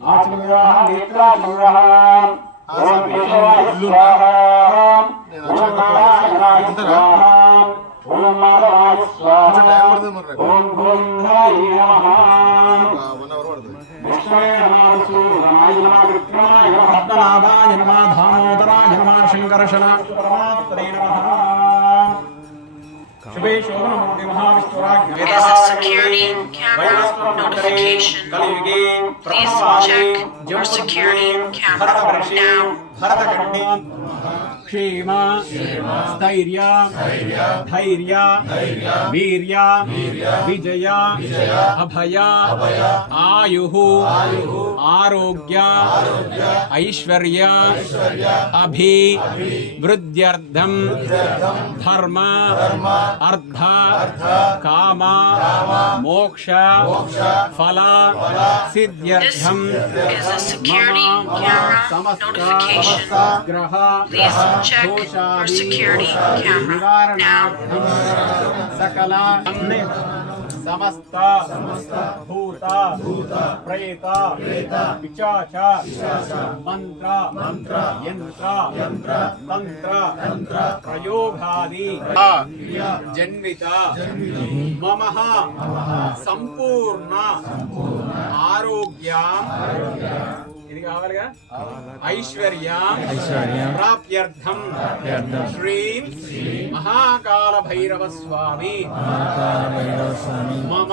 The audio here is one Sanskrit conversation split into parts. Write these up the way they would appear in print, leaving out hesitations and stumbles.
आचमनः नेत्राचमनः ओम केशवाय स्वाहा ओम नारायणाय स्वाहा ओम माधवाय स्वाहा ओम गोविंदाय नमः विष्णवे नमः सूर्याय नमः विक्रमाय नमः पद्मनाभाय नमः दामोदराय नमः शंकरशनाय परमात्मने नमः There's a security camera notification. Please check your security camera now. क्षेमा स्थैर्य धैर्य वीर्य विजय अभय आयुः आरोग्य ऐश्वर्य अभिवृद्ध्यर्थं धर्म अर्थ काम मोक्ष फल सिद्ध्यर्थं Is a security camera notification. ग्रह Please check your security camera now. सकल समस्त भूत प्रेत पिशाच मंत्र यंत्र तंत्र प्रयोगादि जन्वित मम संपूर्ण आरोग्य ऐश्वर्य प्राप्त्यर्थं श्री महाकाल भैरव स्वामी मम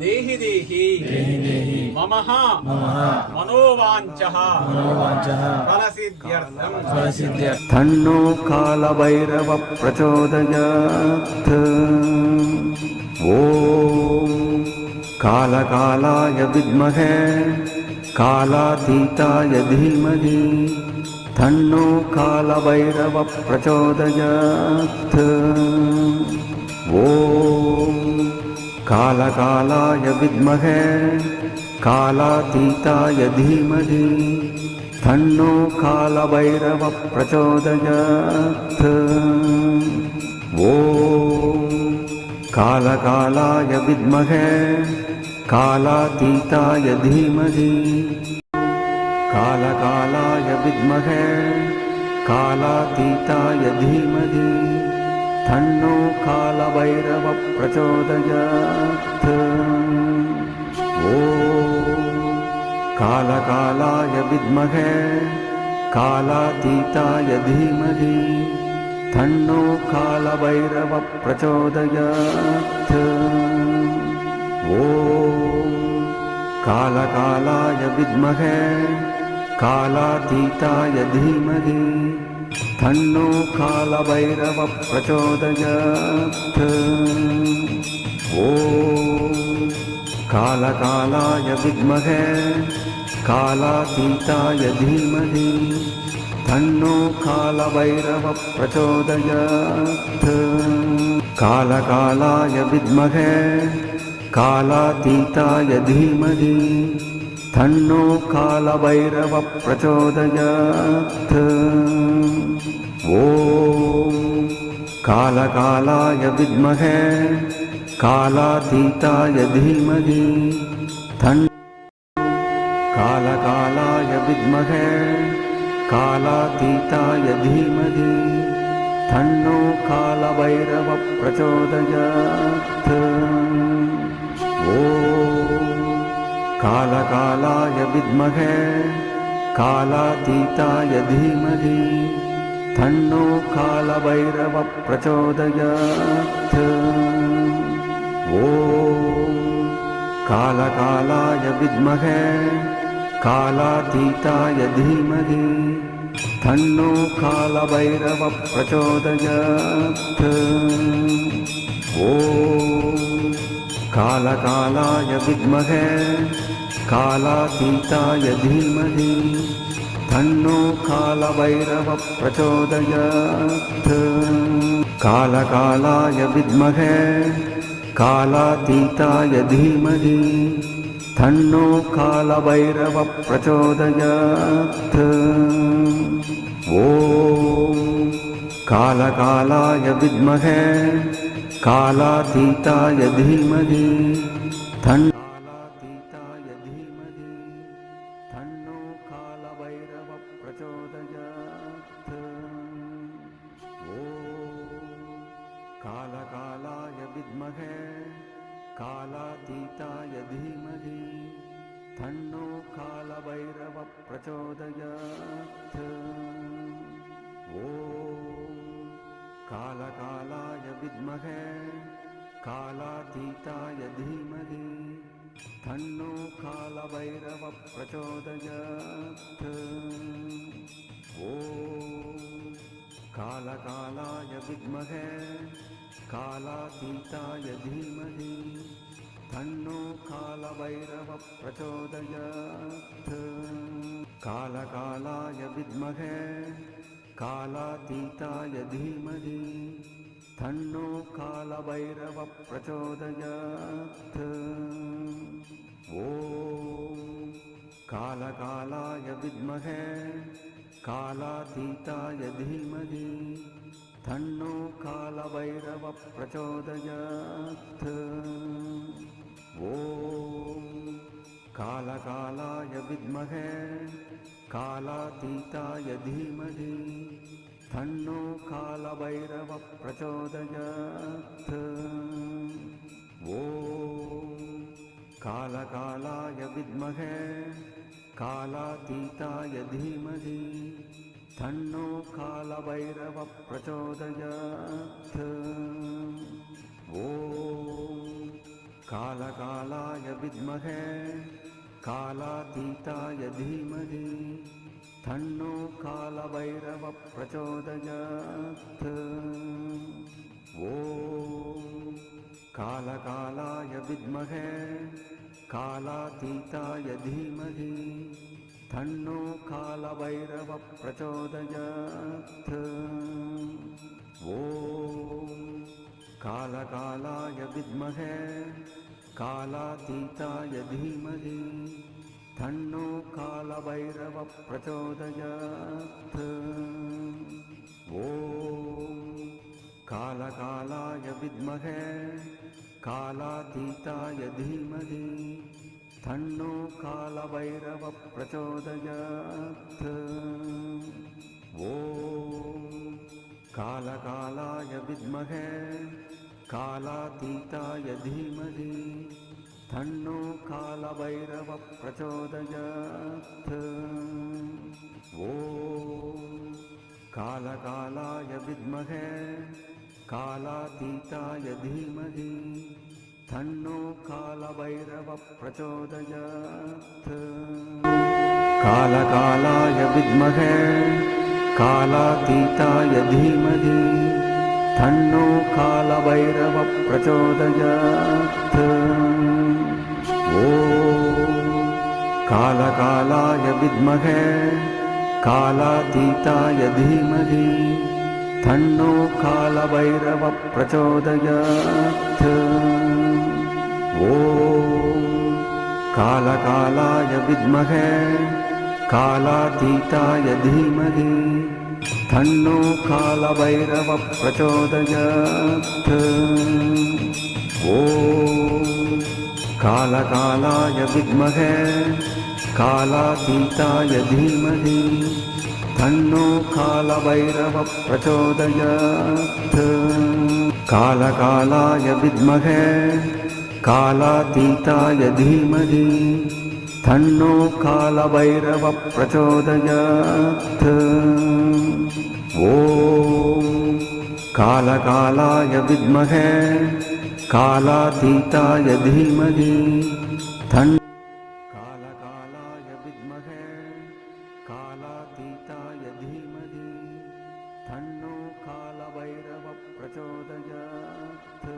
देहि मम मनोवांचः फलसिद्ध्यर्थं तन्नो काल भैरव प्रचोदयात्। ओम कालकालाय विद्महे कालातीताय धीमहि तन्नो कालभैरव प्रचोदयात्। ओम कालकालाय विद्महे कालातीताय धीमहि तन्नो कालभैरव प्रचोदयात्। ओम कालकालाय विद्महे कालातीताय धीमहि कालकालाय विद्महे कालातीताय धीमहि तन्नो कालभैरव प्रचोदयात्। ओम कालकालाय विद्महे कालातीताय धीमहि तन्नो कालभैरव प्रचोदयात्। ओम कालकालाय विद्महे कालातीताय धीमहि तन्नो कालभैरव प्रचोदयात्। ओम कालकालाय विद्महे कालातीताय धीमहि तन्नो कालभैरव प्रचोदयात्। कालकालाय विद्महे कालातीताय धीमहि तन्नो कालभैरव प्रचोदयात्। ओम कालकालाय विद्महे कालातीताय धीमहि कालकालाय विद्महे कालातीताय धीमहि तन्नो कालभैरव प्रचोदयात्। ओम कालकालाय विद्महे कालातीताय धीमहि तन्नो कालभैरव प्रचोदयात्। ओम कालकालाय विद्महे कालातीताय धीमहि तन्नो कालभैरव प्रचोदयात्। ओम कालकालाय विद्महे कालातीताय धीमहि तन्नो कालभैरव प्रचोदयात्। कालकालाय विद्महे कालातीताय धीमहि तन्नो कालभैरव प्रचोदयात्। ओम कालकालाय विद्महे कालातीताय धीमहि विद्महे कालातीताय धीमहि तन्नो कालभैरवः प्रचोदयात्। ॐ कालकालाय विद्महे कालातीताय धीमहि तन्नो कालभैरवः प्रचोदयात्। ॐ कालकालाय विद्महे कालातीताय धीमहि तन्नो कालभैरवः प्रचोदयात्। कालकालाय विद्महे कालातीताय धीमहि तन्नो कालभैरवः प्रचोदयात्। ॐ कालकालाय विद्महे कालातीताय धीमहि तन्नो कालभैरवः प्रचोदयात्। ॐ कालकालाय विद्महे कालातीताय धीमहि तन्नो कालभैरवः प्रचोदयात्। ॐ कालकालाय विद्महे कालातीताय धीमहि तन्नो कालभैरवः प्रचोदयात्। ॐ कालकालाय विद्महे कालातीताय धीमहि तन्नो कालभैरवः प्रचोदयात्। ॐ कालकालाय विद्महे कालातीताय धीमहि तन्नो कालभैरवः प्रचोदयात्। ॐ कालकालाय विद्महे कालातीताय धीमहि तन्नो कालभैरवः प्रचोदयात्। ॐ कालकालाय विद्महे कालातीताय धीमहि तन्नो कालभैरवः प्रचोदयात्। ॐ कालकालाय विद्महे कालातीताय धीमहि तन्नो कालभैरवः प्रचोदयात्। ॐ कालकालाय विद्महे कालातीताय धीमहि तन्नो कालभैरवः प्रचोदयात्। कालकालाय विद्महे कालातीताय धीमहि तन्नो कालभैरवः प्रचोदयात्। ॐ कालकालाय विद्महे कालातीताय धीमहि तन्नो कालभैरवः प्रचोदयात्। ॐ कालकालाय विद्महे कालातीताय धीमहि तन्नो कालभैरवः प्रचोदयात्। ॐ कालकालाय विद्महे कालातीताय धीमहि तन्नो कालभैरवः प्रचोदयात्। कालकालाय विद्महे कालातीताय धीमहि तन्नो कालभैरवः प्रचोदयात्। ॐ कालकालाय विद्महे कालातीताय धीमहि कालकालाय विद्महे कालातीताय धीमहि तन्नो कालभैरवः प्रचोदयात्।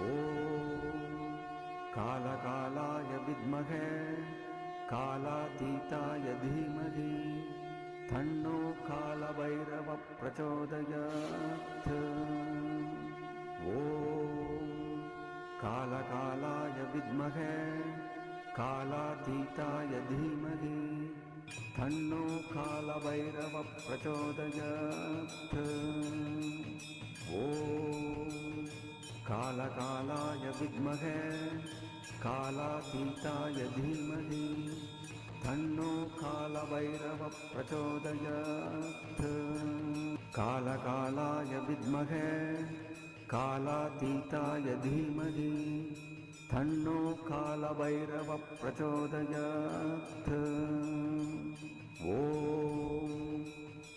ॐ कालकालाय विद्महे कालातीताय धीमहि तन्नो कालभैरवः प्रचोदयात्। ॐ कालकालाय विद्महे कालातीताय धीमहि तन्नो कालभैरवः प्रचोदयात्। ॐ कालकालाय विद्महे कालातीताय धीमहि तन्नो कालभैरवः प्रचोदयात्। कालकालाय विद्महे कालातीताय धीमहि तन्नो कालभैरव प्रचोदयात्। ॐ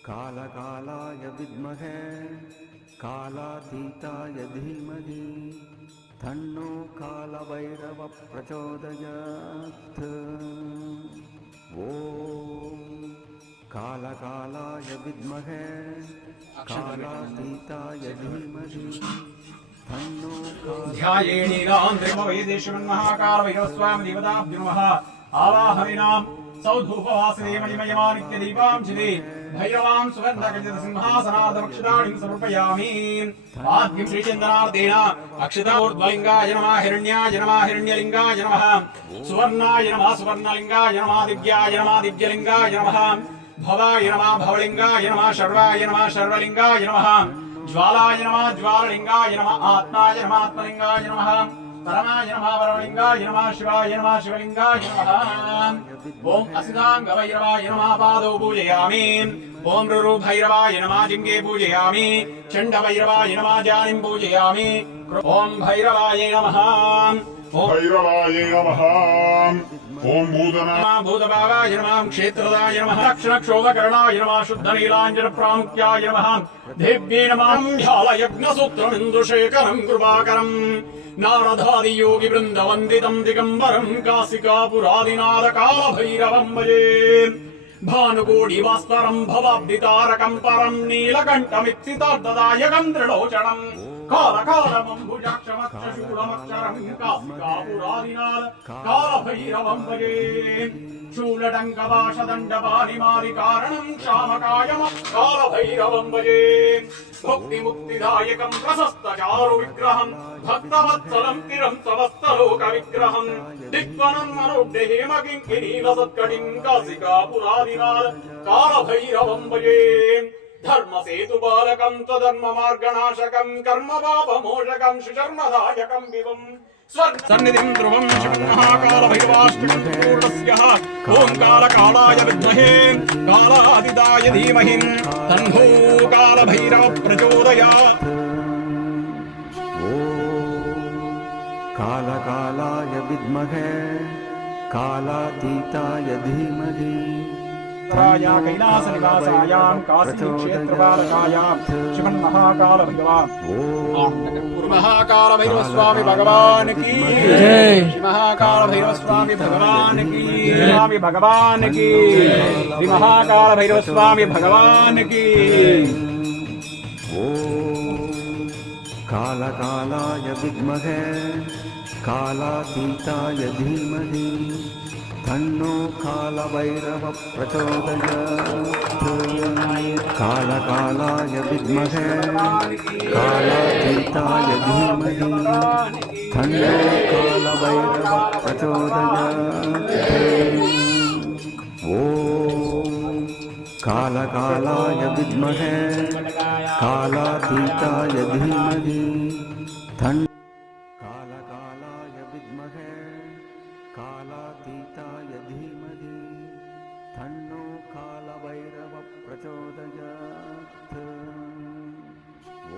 कालकालाय विद्महे कालातीताय धीमहि तन्नो कालभैरव प्रचोदयात्। ॐ कालकालाय विद्महे कालातीताय धीमहि तन्नो ध्यायेणीनां देववैदेश्वरन्महाकालभैरवस्वामी देवताभ्यो नमः। आवाहयामि सौधूपवासने मणिमयमानित्यदीपांशिते भैरवां सुवर्णकचितसिंहासनार्धमक्षताणिं समर्पयामि। आद्यं श्रीचन्दनार्तेन अक्षताऊर्ध्वलिङ्गाय नमः, हिरण्याय नमः, हिरण्यलिङ्गाय नमः, सुवर्णाय नमः, सुवर्णलिङ्गाय नमः, दिव्याय नमः, दिव्यलिङ्गाय नमः, भवाय नमः, भवलिङ्गाय नमः, शर्वाय नमः, शर्वलिङ्गाय नमः, ज्वालाय नमः, ज्वाललिङ्गाय नमः, आत्माय नमः, आत्मलिङ्गाय नमः, परमाय नमः, परमलिङ्गाय नमः, शिवाय नमः, शिवलिङ्गाय नमः। ओम असिताङ्गभैरवाय नमः पादौ पूजयामि। ओम रुरुभैरवाय नमः जिङ्गे पूजयामि। चण्डभैरवाय नमः जानिं पूजयामि। ओम भैरवाय नमः। भैरवाय नमः। ओम भूतभावाय नमः, क्षेत्रदाय नमः, रक्षणक्षोभकरणाय नमः, शुद्धनीलाञ्जनप्रामुख्याय नमः, देव्ये नमः, ध्यालयज्ञसूत्रमिन्दुशेखरं कृपाकरं नारदादियोगिवृन्दवन्दितं दिगम्बरं काशिकापुरादिनाथकालभैरवं भजे। भानुकोटिभास्वरं भवाब्धितारकं परं नीलकण्ठमित्सितार्थदायकं त्रिलोचनं कालकालमम्बुजाक्षमक्षशूलमक्षरं काशिकापुरादिनाथ कालभैरवं भजे। शूलटङ्कपाशदण्डपाणिमादिकारणं श्यामकायम कालभैरवं भजे। भक्तिमुक्तिदायकं प्रशस्तचारुविग्रहं भक्तवत्सलं तिरं समस्तलोकविग्रहं दिग्वनं मनोड्डेहेमकिङ्किनीलसत्कटिं काशिकापुरादिनाथ कालभैरवं भजे। धर्मसेतुपालकं त्वधर्ममार्गनाशकं कर्मपापमोचकं सुचर्मदायकं विभुं सन्निधिं ध्रुवं शिवन्महाकालभैरवाष्टकं पूर्णस्यः। ॐ कालकालाय विद्महे कालातीताय धीमहि तन्नो कालभैरव प्रचोदयात्। ॐ कालकालाय विद्महे कालातीताय धीमहि कैलासनिवासायां काशीक्षेत्रपालकायां श्रीमन्महाकालभैरवा महाकालभैरवस्वामी भगवान की जय। महाकालभैरवस्वामी भगवान की स्वामी भगवान की श्री महाकालभैरवस्वामी भगवान की। ॐ कालकालाय विद्महे कालातीताय धीमहि तन्नो कालभैरव प्रचोदयात्। कालकालाय विद्महे कालातीताय धीमहि तन्नो कालभैरव प्रचोदयात्। ॐ कालकालाय विद्महे कालातीताय धीमहि कालकालाय विद्महे कालातीताय धीमहि तन्नो कालभैरव प्रचोदयात्। ॐ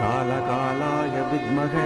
कालकालाय विद्महे